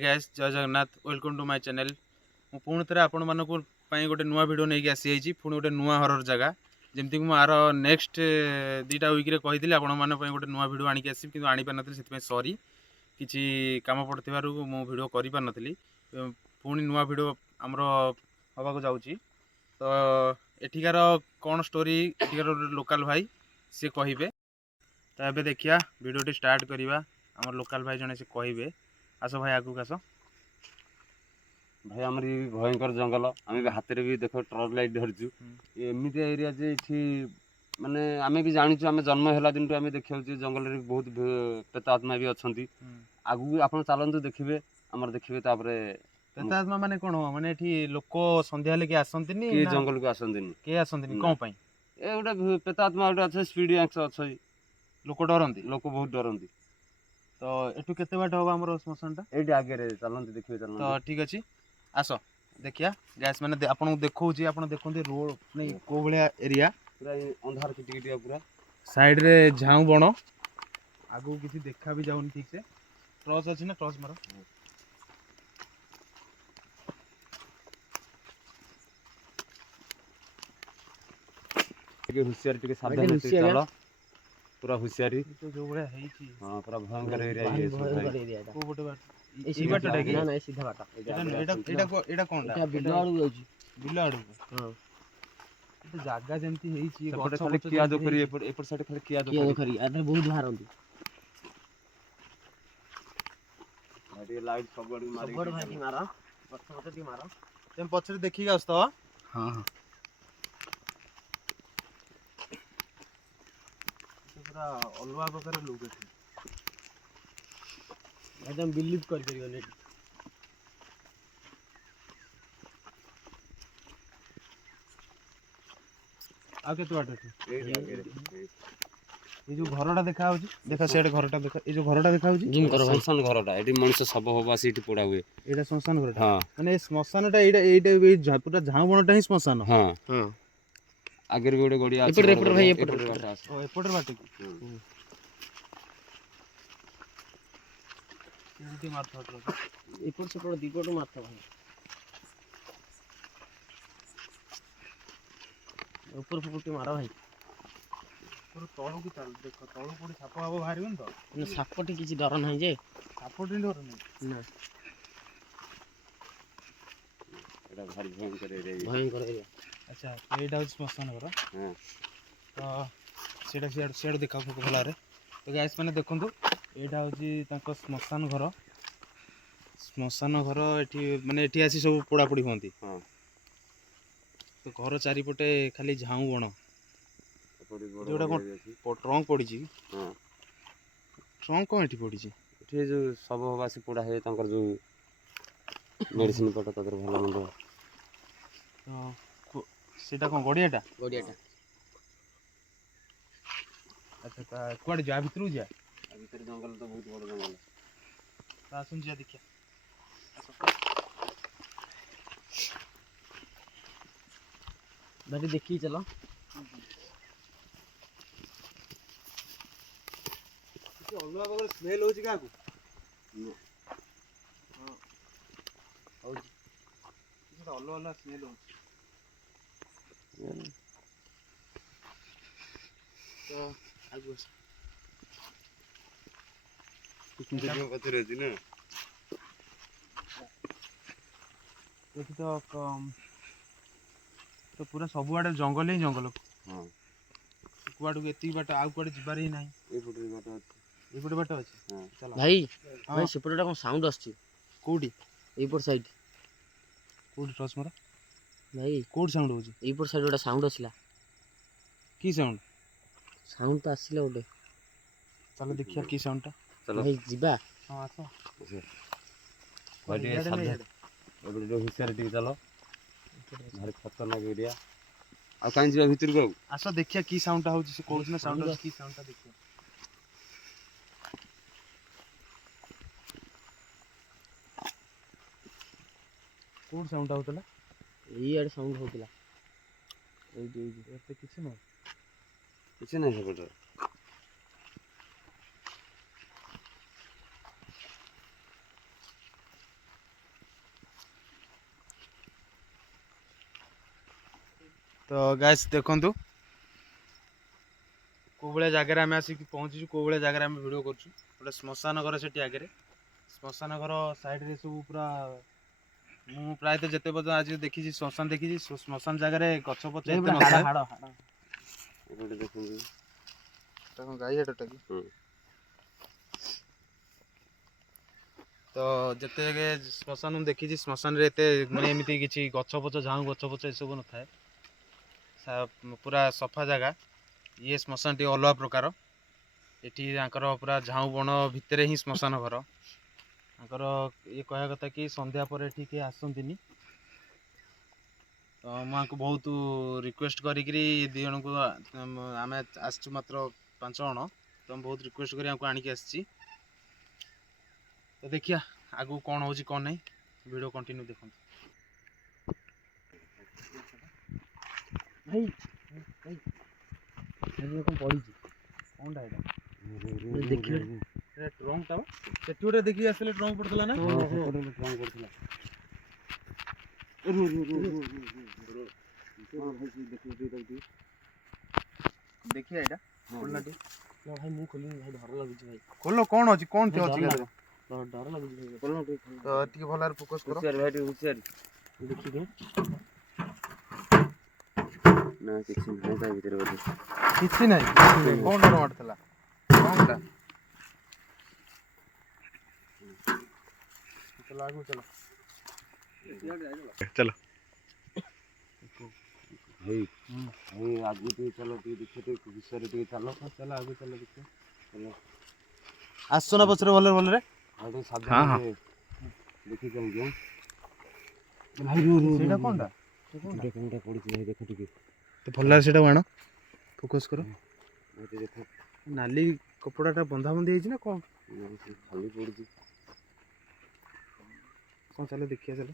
Guys जय Jagannath welcome to my channel. मु पुणी थे आपण मानक गोटे नुआ वीडियो नहीं आसी पुणी गोटे नुआ हरर जगह जमती कि आर नेक्स्ट दीटा वीक कही आपण मैंने गोटे नुआ वीडियो आनिक आसि कि आनीपार नी से सरी किसी कम पड़ू मु वीडियो कर नी पुणी नुआ वीडियो आमर हवा को जाऊँगी तो एठिकार कौन स्टोरी एठिकार लोकल भाई सी कहे तो ये देखिया वीडियो स्टार्ट करवा आम लोकल भाई जने से कहे आस भाई आगू आस भाई आमर भयंकर जंगल आम हाथ में भी देख टर्च लाइट धरचु एमती एरिया जे माने आम भी जानूँ आम जन्म है दिन आम देखा जंगल में बहुत प्रेत आत्मा भी अच्छा आगू आप चलतु देखिए आमर देखिए प्रेत आत्मा माने कौन माने लोक संध्या किए आसती किए जंगल को आसती किए आसती कौन ए गोटे प्रेत आत्मा गोटे अच्छे स्पीड अच्छे लोक डरती लोक बहुत डरती तो एठू केते बाट होगा हमर श्मशान टा ये आगे चलते देखिए तो ठीक अच्छे आस देखिया गैस मैंने आपको देखा आप देखते रोड नहीं कौ भाया एरिया पूरा अंधार किटिकिटिया पूरा साइड रे झाऊ बण आगू किसी देखा भी जाऊनी ठीक से टॉर्च अच्छी ना टॉर्च मार हुशियारी टिके सावधान चल पूरा हुशियारी जो भाया हां पूरा भयंकर एरिया ये को बोटे बाट ई बाटटा कि ना ना सीधा बाटा एटा कोनटा एटा बिल्लो आडू जाउची बिल्लो आडू हां एटा जागा जेंती हेची गछ खाली किया दो करी एपर साइड खाली किया दो करी आदर बहुत भारंती भाई लाइट सब बड़ी मारी सब भाई मारा पछ टी मारा तुम पछरे देखि गास तो हां हां पूरा अलवा प्रकार लोग है एकदम बिलीव कर करियो ने आ केते बाट ये जो घरटा देखा होची देखा सेड घरटा देखा ये जो घरटा देखा होची जिम करो श्मशान घरटा एटी मनुष्य सब होबा सीटी पोड़ा हुए एटा श्मशान घरटा हां माने श्मशानटा एटा पूरा झाऊ बनटा ही श्मशान हां हां आगे भी गोटे गड़िया एपटर भाई एपटर बाट एमती मारथो एपट सेपट दीपट मारता भाई ऊपर फुटी मारा भाई पूरा तळू की चल देखो तळू कोडी साप आबो बाहरिबन तो ने सापटी किछि डर नाही जे सापटी डर नहीं ना एटा भारी भयंकर एरिया अच्छा तो एटा श्मशान घर हां तो सेटा सेड देखा भला रे तो गाइस माने देखंतु एटा होची तांको श्मशान घर एठी माने एठी आसी सब पोड़ा पोड़ी होंती हां तो घर चारिपटे खाली झाऊ बण जोड़ा कौन ट्रंक पड़ी हां ट्रंक कौन एठी पड़ी एठी जो सब होबासी पोड़ा है तांकर जो मेडिसिन पटा ताकर भला मंद तो सेटा कौन गड़ियाटा अच्छा ता कुआडे जा भितरु जा भीतर जंगल तो बहुत बड़ जंगल ता सुन जा देखिया बैठी देखी चलो किसी अलवा बगर स्मेल होची काकू हां होची किसी तो अलवा स्मेल होची तो आगु देखियो पथरे दिन देखि तो पूरा सब आड़े जंगल ही जंगल हां कुआडू एती बाट आ कुआडे जिबार ही नाही ए फुटे बाट अछि ए फुटे बाट अछि हां चलो भाई हां भाई सेपटटा कोन साउंड आछी कोडी एपर साइड कोडी टच मार भाई कोड साउंड होची एपर साइड ओटा साउंड आछिला की साउंड साउंड तो आछिला ओटे चलो देखिया की साउंड टा चलो भाई जिबा हां आसो भाई सावधान एबे जो हुशियार टिके चलो भारी खतरनाक एरिया आ काई जीवा भीतर को आसो देखिया की साउंड टा होची से कोच ना साउंड होची की साउंड टा देखिया कोड साउंड होतला ई आड़ साउंड होतला एते किछि नै किसी नहीं सेपटे तो गाइस देखंतु को भले जगह आम आसिक पहुँचु को भले जगह आम भिड कर गोटे श्मशान घर से आगे श्मशान घर साइड रे सब पूरा मु प्रायतः जिते पर्यटन आज देखी श्मशान देखी श्मशान जगह गछ पच गाई तो जिते श्मशान देखी श्मशान रे माने एमती किसी गछ पच झाऊ गछ पच एसबू न था पूरा सफा जगह ये श्मशान टी अलग प्रकार एटी पूरा झाऊ बण भितर ही श्मशान घर ये कह कथा कि संध्या पर ठीक आसंतिनी तो मुझे बहुत रिक्वेस्ट करी दी जन को आम आसचु मात्र 5 जन तो बहुत रिक्वेस्ट करी आनिक आसी तो देखिया आगु कौन हो कौन नहीं वीडियो कंटिन्यू देखो भाई भाई कौन पड़ी कौनटा देखिए ट्रंक टा सेठी गोटे देखि आसले ट्रंक पड़तला ना ट्रंक पड़तला देखिए एटा खोलना टी ना भाई मुंह खोली भाई डर लागुची भाई खोलो कौन अछि कौन थे अछि डर लागुची भाई खोलना टी तो टी भलार फोकस करो हुशियार भाई हुशियार देखि के ना किछि नहीं ता भीतर बोले किछि नहीं कौन डर मारतला कौनटा चलो आगु चलो चलो भाई भाई आगु तो चलो टी देखते तो विषय टी चलो चलो आगु चलो देखते चलो आसो ना पछरे भले भले रे आगे सावधान हाँ। देखि कम गयो भाई सेटा कोनटा देखो पड़ी भाई देखो टी तो भल्ला सेटा आनो फोकस करो भाई देखो नाली कपड़ाटा बंधा बंधी है ना कौन खाली पड़ी कौन चलो देखिए चलो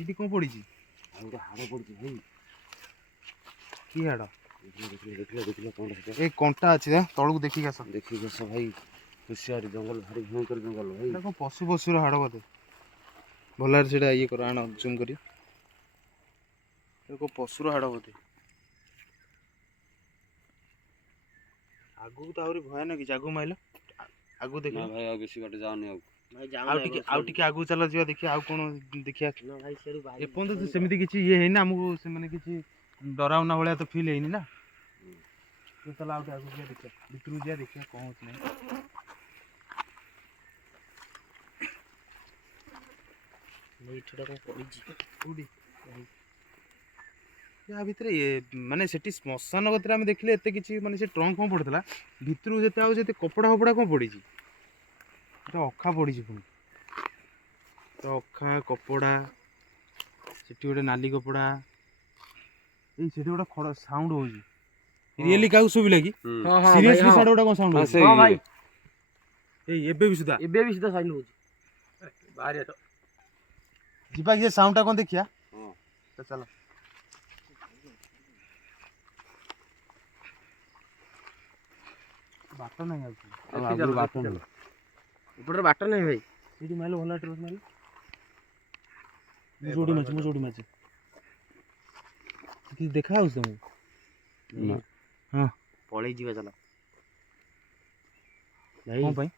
एटी कौन पड़ी गोटे हाड़ पड़ी भाई की हाड़ देखिए कौन है ए कंटा अछि तळु देखि आस देखिए बस भाई हुशियार जंगल भारी भयंकर जंगल भाई एटा को पशु पशुर हाड़ बोधे भल्ला सेटा ये करो आनो जूम करी को पशुर हाड़ बोधे आगु तो आउरी भय न कि आगु माइलो आगु देखि ना भाई आ बेसी बाटे जाओ नहीं भाई आउ टिके आगु चलो जिया देखि आउ कोन देखिया ना भाई सेरू भाई एपन तो सेमिति किछि ये हेना हमहु से माने किछि डरावना भलिया तो फील हेनी ना तो चला आउ आगु जिया देखिया भितरु जिया देखिया कोन होत नै भाई ठोडा को पड़ी उडी या भितरे ये माने सेठी श्मशान गतरे हम देखले एते किछि माने से ट्रंक कोन पड़तला भितरु जेते आउ जेते कपड़ा कपड़ा कोन पड़ी छि तो अखा पड़ी छि पुनी तो अखा कपड़ा सेठी गोटे नाली कपड़ा ए सेठी गोटे खड़ साउंड हो जी रियली काउ सुबि लागी हां हां सीरियसली साडा गोटा कोन साउंड हाँ, हो से- हां भाई ए एबे भी सुदा एबे भी सीधा साइड होची बाहर तो जिबा ये साउंड टा कोन देखिया हां तो चलो बात नहीं आउ अब आगु बात नहीं ऊपर बाटर नहीं भाई सीडी माइलो भला ट्रस माइलो मु जोड़ी माची कि देखा हो तुम ना हां पळेई जीवा चला कोन भाई भाई